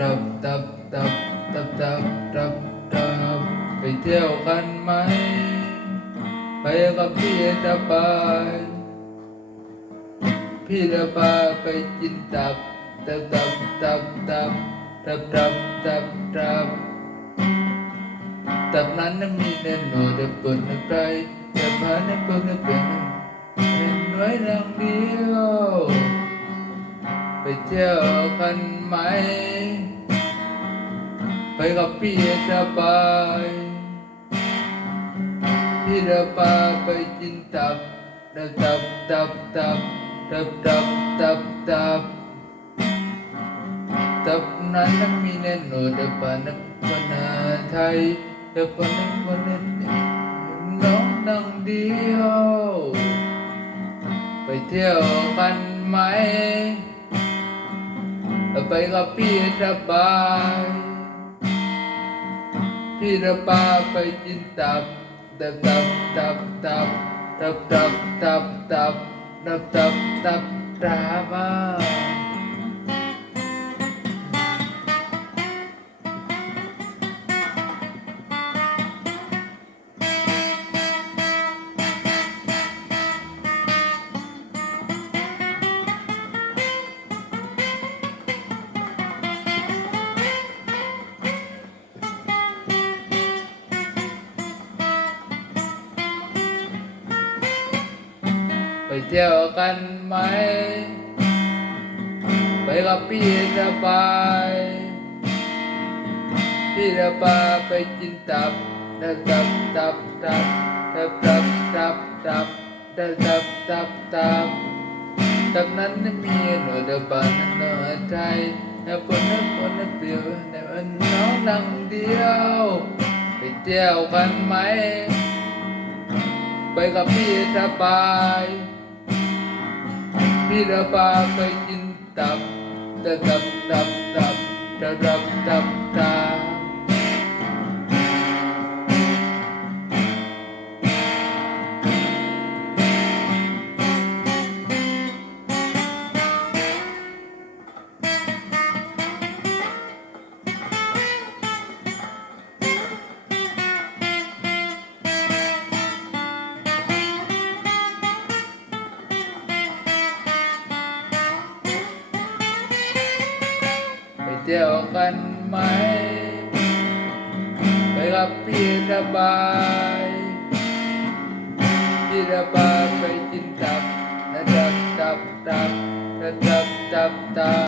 ตับตับตับตับตับตับตับไปเที่ยวกันไหม ไปกับพี่สบายพี่จะพาไปกินตับตับตับตับตับตับตับตับตับตับนั้นน่ะมีแน่นอนเด็กเปิดในใจแต่พาในปิดในเป็นเห็นไว้ดังเดียว เที่ยวกันไหม ไปกับพี่สบายพี่จะพาไปกินตับตับตับตับตับตับตับตับตับตับนั้นน่ะมีแน่นอนแต่ปานักปนาไทยแต่ปานักปนาน้องดังเดียว ไปเที่ยวกันไหม ไปกับพี่สบายพี่ระพาไปกินตับตับตับตับตับตับตับตับตับตับตับตับตับมา เที่ยวกันไหม ไปกับพี่สบายพี่จะพาไปกินตับตับตับตับตับตับตับตับตับตับตับตับตับตับนั้นน่มีหน่อยเดบานหน่อยใจแต่คนนั้นคนนั้นเดียวแต่มันน้องดังเดียว ไปเที่ยวกันไหมไปกับพี่สบาย nirapapayintap, dadap-dap-dap, dadap-dap-dap. เที่ยวกันไหม ไปกับพี่สบายพี่จะพาไปกินตับระดับตับตับระดับตับตับ